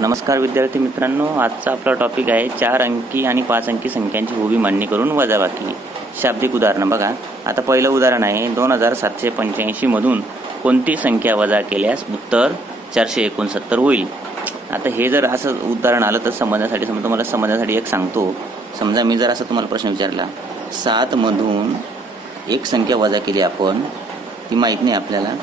नमस्कार विद्यार्थी मित्रांनो आजचा आपला टॉपिक आहे चार अंकी आणि पाच अंकी संख्यांची उभी मांडणी करून वजाबाकी. शाब्दिक उदाहरणं बघा. आता पहिलं उदाहरण आहे दोन हजार सातशे पंच्याऐंशीमधून कोणती संख्या वजा केल्यास उत्तर चारशे एकोणसत्तर होईल? आता हे जर असं उदाहरण आलं तर समजण्यासाठी समजा तुम्हाला समजण्यासाठी एक सांगतो. समजा मी जर असा तुम्हाला प्रश्न विचारला सातमधून एक संख्या वजा केली आपण ती माहीत नाही आपल्याला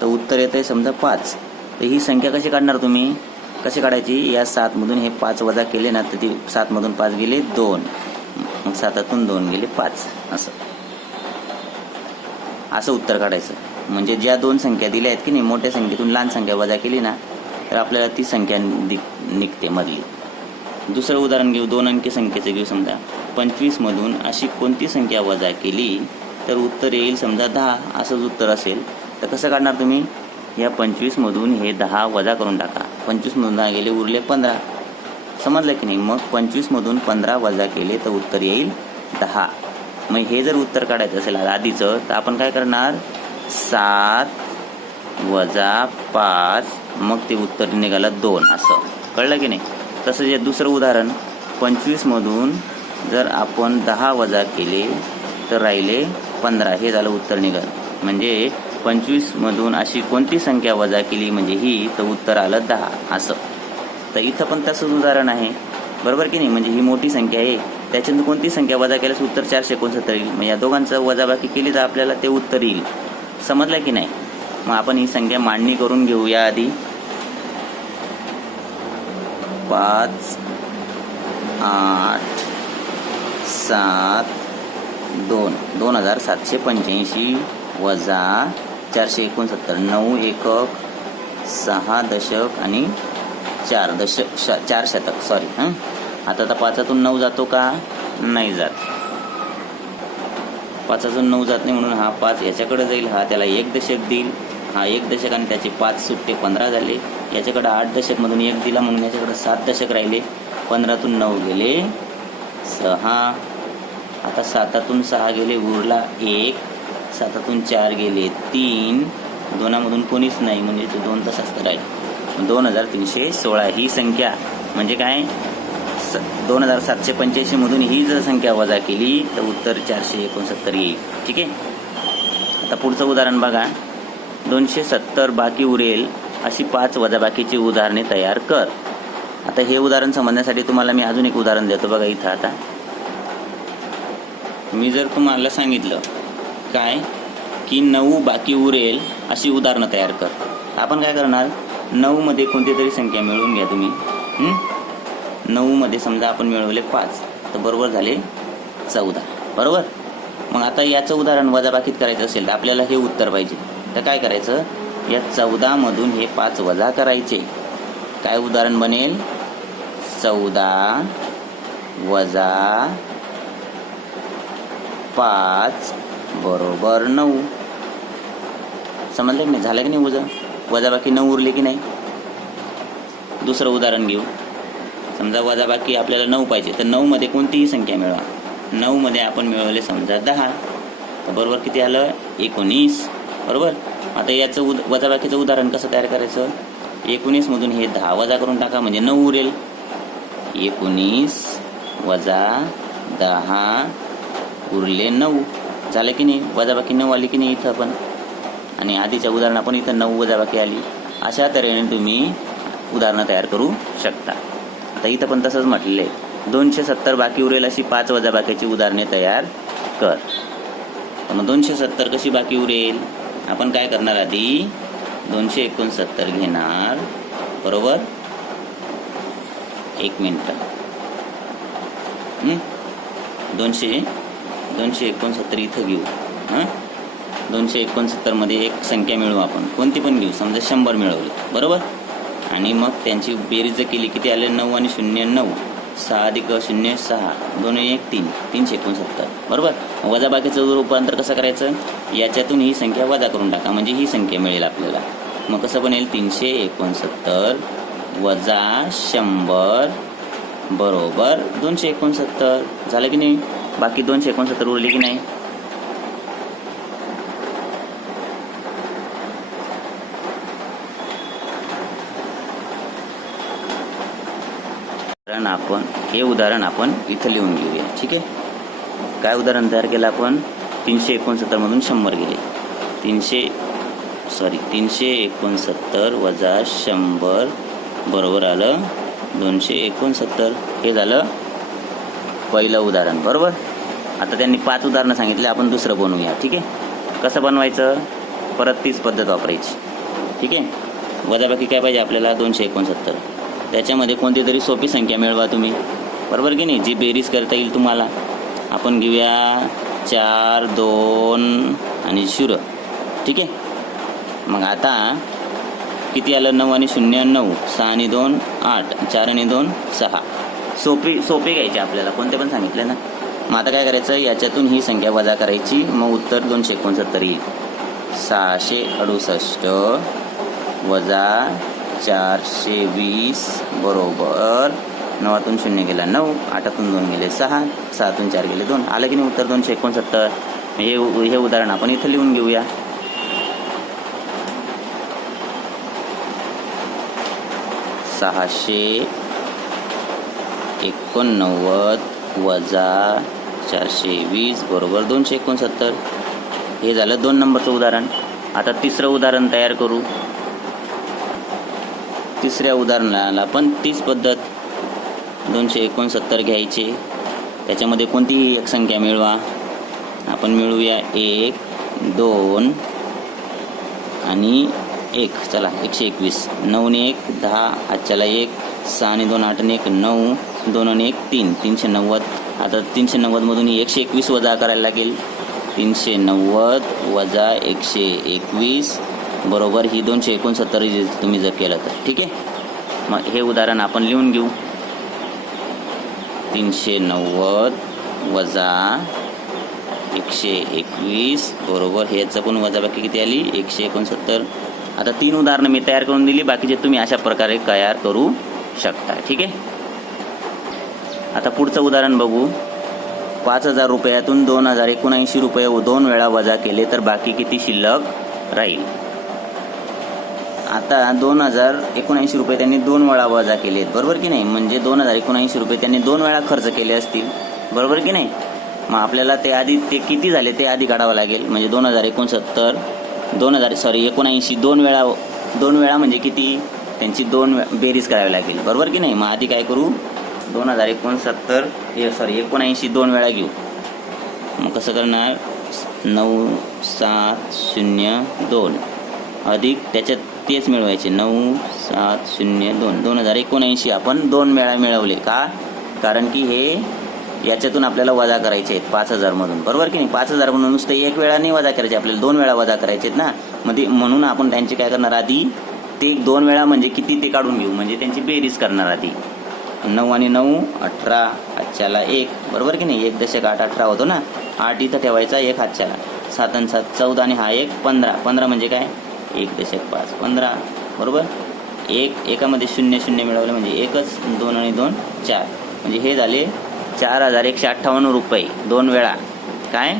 तर उत्तर येतं आहे समजा पाच. तर ही संख्या कशी काढणार तुम्ही? कशी काढायची? या सातमधून हे पाच वजा केले ना तर ती सातमधून पाच गेले दोन. मग सातातून दोन गेले पाच. असं. असं उत्तर काढायचं. म्हणजे ज्या दोन संख्या दिल्या आहेत की नाही मोठ्या संख्येतून लहान संख्या वजा केली ना तर आपल्याला ती संख्या दि- निघते मधली. दुसरं उदाहरण घेऊ दोन अंकी संख्येचं घेऊ समजा. पंचवीसमधून अशी कोणती संख्या वजा केली तर उत्तर येईल समजा दहा. असंच उत्तर असेल. तर कसं काढणार तुम्ही? या पंचवीसमधून हे दहा वजा करून टाका. पंचवीसमधून दहा गेले उरले पंधरा. समजलं की नाही? मग पंचवीसमधून पंधरा वजा केले तर उत्तर येईल दहा. मग हे जर उत्तर काढायचं असेल आधीचं तर आपण काय करणार? सात वजा पाच मग ते उत्तर निघालं दोन असं. कळलं की नाही? तसं जे दुसरं उदाहरण पंचवीसमधून जर आपण दहा वजा केले तर राहिले पंधरा. हे झालं उत्तर निघाल. म्हणजे पंचवीसमधून अशी कोणती संख्या वजा केली म्हणजे ही तर उत्तर आलं दहा. असं. तर इथं पण तसंच उदाहरण आहे. बरोबर की नाही? म्हणजे ही मोठी संख्या आहे. त्याच्यातून कोणती संख्या वजा केल्यास उत्तर चारशे एकोणसत्तर येईल? मग या दोघांचं वजाबाकी केली तर आपल्याला ते उत्तर येईल. समजलं की नाही? मग आपण ही संख्या मांडणी करून घेऊया आधी. पाच आठ सात दोन. दोन हजार सातशे पंच्याऐंशी वजा चारशे एकोणसत्तर. नऊ एकक सहा दशक आणि चार दशक श चार शतक. सॉरी हां? आता आता पाचातून नऊ जातो का? नाही जात. पाचातून नऊ जात नाही म्हणून हा पाच याच्याकडे जाईल. हा त्याला एक दशक देईल. हा एक दशक आणि त्याचे पाच सुट्टे पंधरा झाले. याच्याकडे आठ दशकमधून एक दिला. म्हणून याच्याकडे सात दशक राहिले. पंधरातून नऊ गेले. सहा. आता सातातून सहा गेले. उरला एक. सातातून चार गेले तीन. दोनामधून कोणीच नाही म्हणजे ते दोन तास तर राहील दोन हजार तीनशे सोळा ही संख्या म्हणजे काय? स दोन हजार सातशे पंच्याऐंशीमधून ही जर संख्या वजा केली तर उत्तर चारशे एकोणसत्तर येईल. ठीक आहे? आता पुढचं उदाहरण बघा. दोनशे सत्तर बाकी उरेल अशी पाच वजाबाकीची उदाहरणे तयार कर. आता हे उदाहरण समजण्यासाठी तुम्हाला मी अजून एक उदाहरण देतो बघा इथं आता. मी जर तुम्हाला सांगितलं काय की नऊ बाकी उरेल अशी उदाहरणं तयार कर. आपण काय करणार? नऊमध्ये कोणती तरी संख्या मिळवून घ्या तुम्ही. नऊमध्ये समजा आपण मिळवले पाच तर बरोबर झाले चौदा. बरोबर? मग आता याचं उदाहरण वजाबाकीत करायचं असेल तर आपल्याला हे उत्तर पाहिजे. तर काय करायचं? या चौदामधून हे पाच वजा करायचे. काय उदाहरण बनेल? चौदा वजा पाच बरोबर नऊ. समजलं की नाही? झालं की नाही वजा वजाबाकी नऊ उरले की नाही? दुसरं उदाहरण घेऊ. समजा वजाबाकी आपल्याला नऊ पाहिजे तर नऊमध्ये कोणतीही संख्या मिळवा. नऊमध्ये आपण मिळवले समजा दहा. तर बरोबर किती आलं? एकोणीस. बरोबर? आता याचं उद वजाबाकीचं उदाहरण कसं तयार करायचं? एकोणीसमधून हे दहा वजा करून टाका म्हणजे नऊ उरेल. एकोणीस वजा दहा उरले नऊ. झालं की नाही वजाबाकी नऊ आली की नाही इथं पण? आणि आधीच्या उदाहरण आपण इथं नऊ वजाबाकी आली. अशा तऱ्हेने तुम्ही उदाहरणं तयार करू शकता. आता इथं पण तसंच म्हटलेलं आहे. दोनशे सत्तर बाकी उरेल अशी पाच वजाबाकीची उदाहरणे तयार कर. मग दोनशे सत्तर कशी बाकी उरेल? आपण काय करणार आधी? दोनशे एकोणसत्तर घेणार. बरोबर? एक मिनटं. दोनशे दोनशे एकोणसत्तर इथं घेऊ. हां? दोनशे एकोणसत्तरमध्ये एक संख्या मिळवू आपण. कोणती पण घेऊ. समजा शंभर मिळवली. बरोबर? आणि मग त्यांची बेरीज केली किती आले? नऊ आणि शून्य नऊ. सहा अधिक शून्य सहा. दोन एक तीन. तीनशे एकोणसत्तर. बरोबर? वजाबाकीचं रूपांतर कसं करायचं? याच्यातून ही संख्या वजा करून टाका. म्हणजे ही संख्या मिळेल आपल्याला. मग कसं बनेल? तीनशे एकोणसत्तर वजा शंभर बरोबर दोनशे एकोणसत्तर. झालं की नाही? बाकी दोनशे एकोणसत्तर उरले की नाही. आपण हे उदाहरण आपण इथं लिहून घेऊया ठीक आहे? काय उदाहरण तयार केलं आपण? तीनशे एकोणसत्तरमधून शंभर गेले. तीनशे सॉरी तीनशे एकोणसत्तर वजा शंभर बरोबर आलं दोनशे एकोणसत्तर. हे झालं पहिलं उदाहरण बरोबर? आता त्यांनी पाच उदाहरणं सांगितले आपण दुसरं बनवूया ठीक आहे? कसं बनवायचं? परत तीच पद्धत वापरायची ठीक आहे? वजाबाकी काय पाहिजे आपल्याला? दोनशे एकोणसत्तर. त्याच्यामध्ये कोणती तरी सोपी संख्या मिळवा तुम्ही. बरोबर की नाही? जी बेरीज करता येईल तुम्हाला. आपण घेऊया चार दोन आणि शूर ठीक आहे? मग आता किती आलं? नऊ आणि शून्य नऊ. सहा आणि दोन आठ. चार आणि दोन सहा. सोपी सोपे घ्यायचे आपल्याला. कोणते पण सांगितले ना. मग आता काय करायचं? याच्यातून ही संख्या वजा करायची. मग उत्तर दोनशे एकोणसत्तर येईल. सहाशे अडुसष्ट वजा चारशे वीस बरोबर नवातून शून्य गेला नऊ आठातून दोन गेले सहा सहातून चार गेले दोन. आलं की नाही उत्तर दोनशे एकोणसत्तर? हे हे उदाहरण आपण इथं लिहून घेऊया. सहाशे एकोणनव्वद वजा चारशे वीस बरोबर दोनशे एकोणसत्तर. हे झालं दोन नंबरचं उदाहरण. आता तिसरं उदाहरण तयार करू. तिसऱ्या उदाहरणाला पण तीच पद्धत. दोनशे एकोणसत्तर घ्यायचे. त्याच्यामध्ये कोणतीही एक संख्या मिळवा. आपण मिळवूया एक दोन आणि एक. चला एकशे एकवीस. नऊ एक दहा. आजच्याला एक. सहा आणि दोन आठने एक नऊ. दोन आणि एक तीन. तीनशे नव्वद. आता तीनशे नव्वदमधून ही एकशे एकवीस वजा करायला लागेल. तीनशे नव्वद वजा एकशे एकवीस बरोबर ही दोनशे एकोणसत्तर तुम्ही जर केलं तर. ठीक आहे? मग हे उदाहरण आपण लिहून घेऊ. तीनशे नव्वद वजा एकशे एकवीस बरोबर ह्याचं पण वजाबाकी किती आली? एकशे एकोणसत्तर. आता तीन उदाहरणं मी तयार करून दिली. बाकीचे तुम्ही अशा प्रकारे तयार करू शकता. ठीक आहे? आता पुढचं उदाहरण बघू. पाच हजार रुपयातून दोन हजार एकोणऐंशी रुपये व दोन वेळा वजा केले तर बाकी किती शिल्लक राहील? आता दोन हजार एकोणऐंशी रुपये त्यांनी दोन वेळा वजा केलेत. बरोबर की नाही? म्हणजे दोन हजार एकोणऐंशी रुपये त्यांनी दोन वेळा खर्च केले असतील. बरोबर की नाही? मग आपल्याला ते आधी ते किती झाले ते आधी काढावं लागेल. म्हणजे दोन हजार एकोणसत्तर दोन हजार सॉरी एकोणऐंशी दोन वेळा दोन वेळा म्हणजे किती? त्यांची दोन वे- बेरीज करावी लागेल. बरोबर की नाही? मग आधी काय करू? दोन हजार एकोणसत्तर हे सॉरी एकोणऐंशी दोन वेळा घेऊ. मग कसं करणार? नऊ सात शून्य दोन. अधिक त्याच्यात तेच मिळवायचे. नऊ सात शून्य दोन. दोन हजार एकोणऐंशी आपण दोन वेळा मिळवले. का? कारण की हे याच्यातून आपल्याला वजा करायचे आहेत पाच हजारमधून बरोबर की नाही? पाच हजार म्हणून नुसतं एक वेळा नाही वजा करायचे. आपल्याला दोन वेळा वजा करायचे आहेत ना? मग ते म्हणून आपण त्यांचे काय करणार आधी? ते दोन वेळा म्हणजे किती ते काढून घेऊ. म्हणजे त्यांची बेरीज करणार आधी. नऊ आणि नऊ अठरा हातच्याला एक. बरोबर की नाही? एक दशक आठ अठरा होतो ना? आठ इथं ठेवायचा एक हातच्याला सात आणि सात चौदा आणि हा एक पंधरा. पंधरा म्हणजे काय? एक दशक पाच. पंधरा. बरोबर? एक एकामध्ये शून्य शून्य मिळवलं म्हणजे एकच दोन आणि दोन चार. म्हणजे हे झाले चार हजार एकशे अठ्ठावन्न रुपये. दोन वेळा. काय?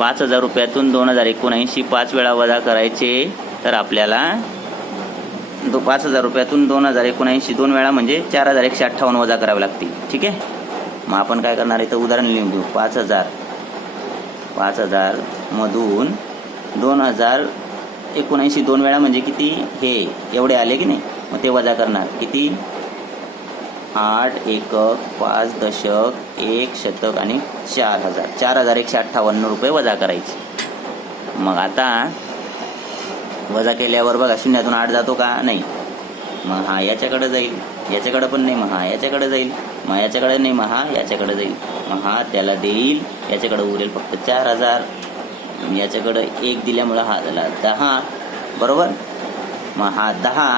पाच हजार रुपयातून दोन हजार एकोणऐंशी पाच वेळा वजा करायचे. तर आपल्याला दो पाच हजार रुपयातून दोन हजार एकोणऐंशी दोन वेळा म्हणजे चार हजार एकशे अठ्ठावन्न वजा करावे लागतील. ठीक आहे? मग आपण काय करणार आहे? तर उदाहरण लिहून घेऊ पाच हजार पाच हजार मधून दोन हजार एकोणऐंशी दोन वेळा म्हणजे किती? हे एवढे आले की नाही? मग ते वजा करणार. किती? आठ एकक पाच दशक एक शतक आणि चार हजार. चार हजार एकशे अठ्ठावन्न रुपये वजा करायचे. मग आता वजा केल्यावर बघा शून्यातून आठ जातो का? नाही. मग हा याच्याकडे जाईल. याच्याकडे पण नाही मग हा याच्याकडे जाईल. मग याच्याकडे नाही मग हा याच्याकडे जाईल. मग हा त्याला देईल. याच्याकडे उरेल फक्त चार हजार. याच्याकडं एक दिल्यामुळं हा झाला दहा. बरोबर? मग हा दहा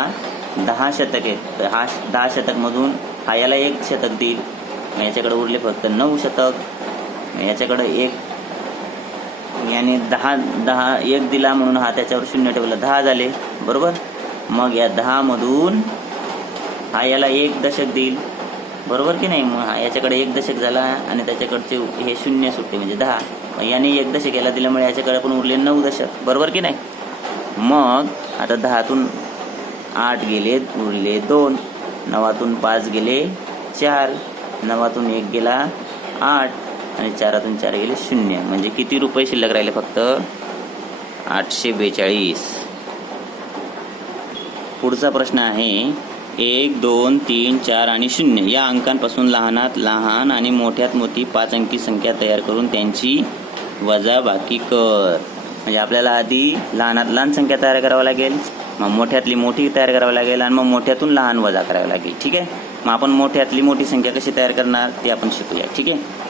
दहा शतक आहे हा दहा शतकमधून हा याला एक शतक देईल. मग याच्याकडे उरले फक्त नऊ शतक. मग याच्याकडं एक याने दहा दहा एक दिला म्हणून हा त्याच्यावर शून्य ठेवला. दहा झाले. बरोबर? मग या दहामधून हा याला एक दशक देईल. बरोबर की नाही? मग हा याच्याकडे एक दशक झाला आणि त्याच्याकडचे हे शून्य सुटते म्हणजे दहा. याने एक दशक याला दिल्यामुळे याच्याकडे पण उरले नऊ दशक. बरोबर की नाही? मग आता दहातून आठ गेले उरले दोन. नवातून पाच गेले चार. नवातून एक गेला आठ. आणि चारातून चार गेले शून्य. म्हणजे किती रुपये शिल्लक राहिले फक्त? आठशे बेचाळीस. पुढचा प्रश्न आहे एक दोन तीन चार आणि शून्य. या अंकांपासून लहानात लहान आणि मोठ्यात मोठी पाच अंकी संख्या तयार करून त्यांची वजाबाकी कर. म्हणजे आपल्याला आधी लहानात लहान संख्या तयार करावं लागेल मग मोठ्यातली मोठी तयार करावी लागेल आणि मग मोठ्यातून लहान वजा करावी लागेल. ठीक आहे? मग आपण मोठ्यातली मोठी संख्या कशी तयार करणार ते आपण शिकूया. ठीक आहे?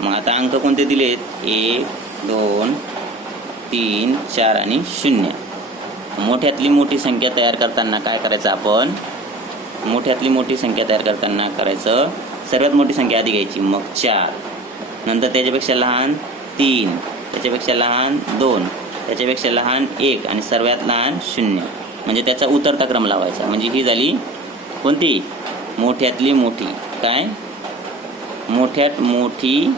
मग आता अंक कोणते दिलेत? एक दोन तीन चार आणि शून्य. मोठ्यातली मोठी संख्या तयार करताना काय करायचं आपण? मोठ्यातली मोठी संख्या तयार करताना करायचं सर्वात मोठी संख्या आधी घ्यायची. मग चार. नंतर त्याच्यापेक्षा लहान तीन. त्याच्यापेक्षा लहान दोन. त्याच्यापेक्षा लहान एक आणि सर्वात लहान शून्य. म्हणजे त्याचा उतरता क्रम लावायचा. म्हणजे ही झाली कोणती? मोठ्यातली मोठी. काय? मोठ्यात मोठी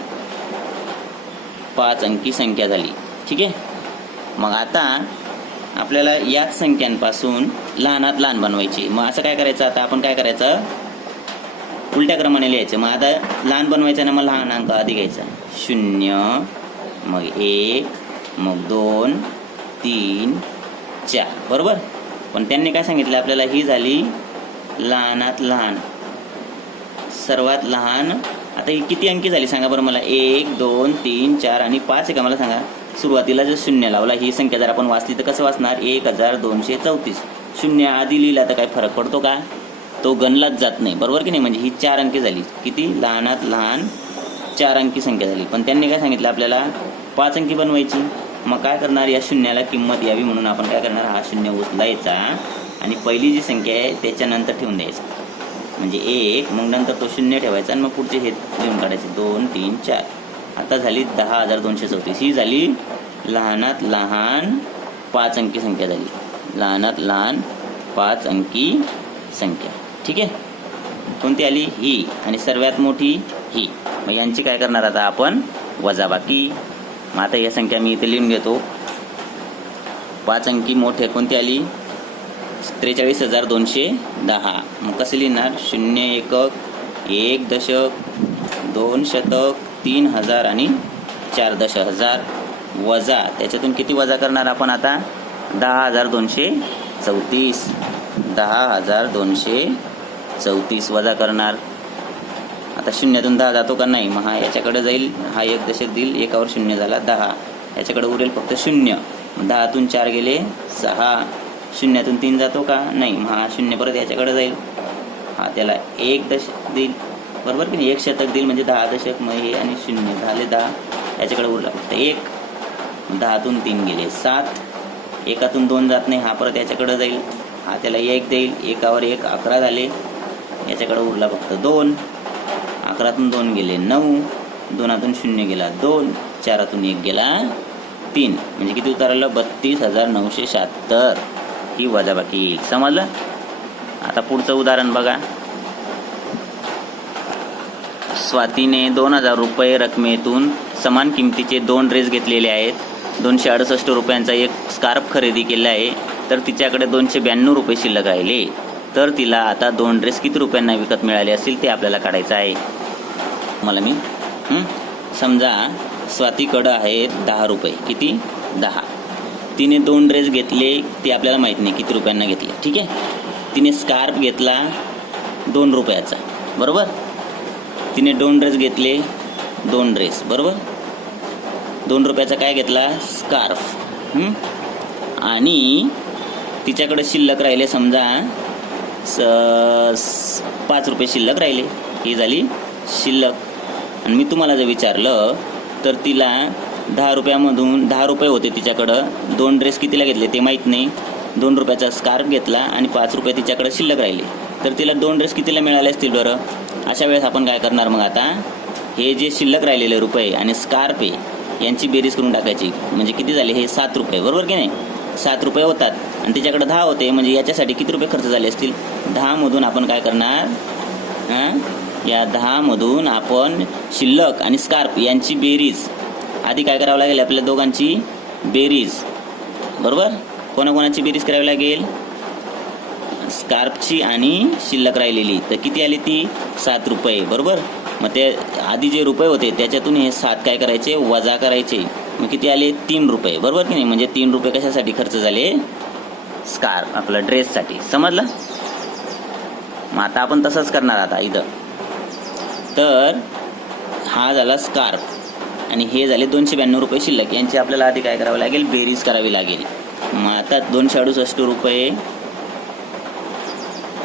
पाच अंकी संख्या झाली. ठीक आहे? मग आता आपल्याला याच संख्यांपासून लहानात लहान बनवायची. मग असं काय करायचं? आता आपण काय करायचं? उलट्या क्रमाने लिहायचं. मग आता लहान बनवायचं ना मग लहान अंक आधी घ्यायचा. शून्य मग एक मग दोन तीन चार. बरोबर? पण त्यांनी काय सांगितलं? आपल्याला ही झाली लहानात लहान. सर्वात लहान आता ही किती अंकी झाली सांगा बरं मला. एक दोन तीन चार आणि पाच आहे का मला सांगा? सुरुवातीला जर शून्य लावला ही संख्या जर आपण वाचली तर कसं वाचणार? एक हजार दोनशे चौतीस. शून्य आधी लिहिला तर काय फरक पडतो का? तो गणलाच जात नाही. बरोबर की नाही? म्हणजे ही चार अंकी झाली. किती? लहानात लहान चार अंकी संख्या झाली. पण त्यांनी काय सांगितलं आपल्याला? पाच अंकी बनवायची. मग काय करणार? या शून्याला किंमत यावी म्हणून आपण काय करणार? हा शून्य उचलायचा आणि पहिली जी संख्या आहे त्याच्यानंतर ठेवून द्यायचा. म्हणजे एक मग नंतर तो शून्य ठेवायचा आणि मग पुढचे हे लिहून काढायचे. दोन तीन चार. आता झाली दहा हजार दोनशे चौतीस. ही झाली लहानात लहान पाच अंकी संख्या झाली. लहानात लहान पाच अंकी संख्या. ठीक आहे? कोणती आली? ही. आणि सर्वात मोठी ही. मग यांची काय करणार आता आपण? वजाबाकी. मग आता या संख्या मी इथे लिहून घेतो. पाच अंकी मोठे. कोणती आली? त्रेचाळीस हजार दोनशे दहा. मग कसं लिहिणार? शून्य एकक एक दशक दोन शतक तीन हजार आणि चार दश हजार वजा. त्याच्यातून किती वजा करणार आपण आता? दहा हजार दोनशे चौतीस. दहा हजार दोनशे चौतीस वजा करणार. आता शून्यातून दहा जातो का नाही? मग हा याच्याकडे जाईल. हा एक दशक देईल. एकावर शून्य झाला दहा. याच्याकडे उरेल फक्त शून्य. दहातून चार गेले सहा. शून्यातून तीन जातो का? नाही मग हा शून्य परत याच्याकडे जाईल. हा त्याला एक दशक देईल. बरोबर की नाही? एक शतक देईल म्हणजे दहा दशक मग हे आणि शून्य झाले दहा. याच्याकडे उरला फक्त एक. दहातून तीन गेले सात. एकातून दोन जात नाही हा परत याच्याकडे जाईल. हा त्याला एक देईल. एकावर एक अकरा झाले. याच्याकडे उरला फक्त दोन. अकरातून दोन गेले नऊ. दोनातून शून्य गेला दोन. चारातून एक गेला तीन. म्हणजे किती उतारलं बत्तीस हजार नऊशे शहात्तर. ही वजाबाकी. येईल समजलं? आता पुढचं उदाहरण बघा. स्वातीने दोन हजार रुपये रकमेतून समान किमतीचे दोन ड्रेस घेतलेले आहेत. दोनशे अडुसष्ट रुपयांचा एक स्कार्फ खरेदी केला आहे. तर तिच्याकडे दोनशे ब्याण्णव रुपये शिल्लक राहिले. तर तिला आता दोन ड्रेस किती रुपयांना विकत मिळाले असतील ते आपल्याला काढायचं आहे. मला मी समजा स्वातीकडं आहेत दहा रुपये. किती? दहा. तिने दोन ड्रेस घेतले ते आपल्याला माहीत नाही किती रुपयांना घेतले. ठीक आहे? तिने स्कार्फ घेतला दोन रुपयाचा. बरोबर? तिने दोन ड्रेस घेतले दोन ड्रेस बरोबर? दोन रुपयाचा काय घेतला? स्कार्फ आणि तिच्याकडे शिल्लक राहिले समजा स- पाच रुपये शिल्लक राहिले. ही झाली शिल्लक. आणि मी तुम्हाला जर विचारलं तर तिला दहा रुपयामधून दहा रुपये होते तिच्याकडं. दोन ड्रेस कितीला घेतले ते माहीत नाही. दोन रुपयाचा स्कार्फ घेतला आणि पाच रुपये तिच्याकडं शिल्लक राहिले. तर तिला दोन ड्रेस कितीला मिळाले असतील बरं? अशा वेळेस आपण काय करणार मग आता? हे जे शिल्लक राहिलेले रुपये आणि स्कार्फ आहे यांची बेरीज करून टाकायची. म्हणजे किती झाले? हे सात रुपये. बरोबर की नाही? सात रुपये होतात. आणि तिच्याकडे दहा होते. म्हणजे याच्यासाठी किती रुपये खर्च झाले असतील? दहामधून आपण काय करणार? हां या दहामधून आपण शिल्लक आणि स्कार्फ यांची बेरीज आधी काय करावं लागेल आपल्या दोघांची बेरीज. बरोबर? कोणाकोणाची बेरीज करावी लागेल? स्कार्फची आणि शिल्लक राहिलेली. तर किती आली ती? सात रुपये. बरोबर? मग ते आधी जे रुपये होते त्याच्यातून हे सात काय करायचे? वजा करायचे. मग किती आले? तीन रुपये. बरोबर की नाही? म्हणजे तीन रुपये कशासाठी खर्च झाले? स्कार्फ आपलं ड्रेससाठी. समजलं? मग आता आपण तसंच करणार आता इथं. तर हा झाला स्कार्फ. आणि हे झाले दोनशे ब्याण्णव रुपये शिल्लक. यांची आपल्याला आधी काय करावं लागेल? बेरीज करावी लागेल. मग आता दोनशे अडुसष्ट रुपये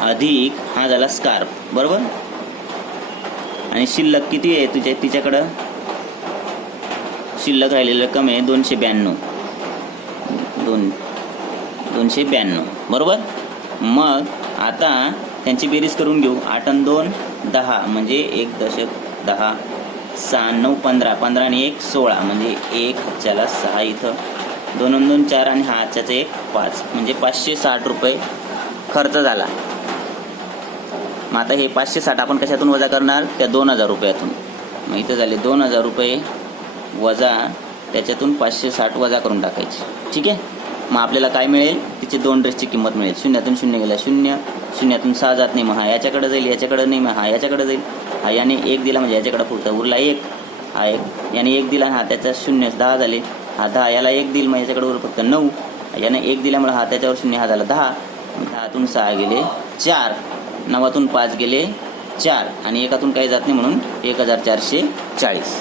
अधिक हा झाला स्कार्फ. बरोबर? आणि शिल्लक किती आहे तुझ्या तिच्याकडं? शिल्लक राहिलेली रक्कम आहे दोनशे ब्याण्णव. दोन दोनशे ब्याण्णव. बरोबर? मग आता त्यांची बेरीज करून घेऊ. आठ आणि दोन दहा. म्हणजे एक दशक दहा. सहा नऊ पंधरा पंधरा आणि एक सोळा. म्हणजे एक हातच्याला सहा इथं. दोन दोन चार आणि हा हातच्याचं एक पाच. म्हणजे पाचशे साठ रुपये खर्च झाला. मग आता हे पाचशे साठ आपण कशातून वजा करणार? त्या दोन हजार रुपयातून. मग इथं झाले दोन हजार रुपये वजा त्याच्यातून पाचशे साठ वजा करून टाकायचे. ठीक आहे? मग आपल्याला काय मिळेल? तिचे दोन ड्रेसची किंमत मिळेल. शून्यातून शून्य गेला शून्य. शून्यातून सहा जात नाही. मग हा याच्याकडे जाईल याच्याकडे नाही. मग हा याच्याकडे जाईल. हा याने एक दिला म्हणजे याच्याकडे पुढचा उरला एक. हा एक. याने एक दिला हा त्याचा शून्य दहा झाले. हा दहा. याला एक दिल मग याच्याकडे उरलं फक्त नऊ. याने एक दिल्यामुळे हा त्याच्यावर शून्य हा झाला दहा. दहातून सहा गेले चार. नवातून पाच गेले चार. आणि एकातून काही जात नाही म्हणून एक हजार चारशे चाळीस.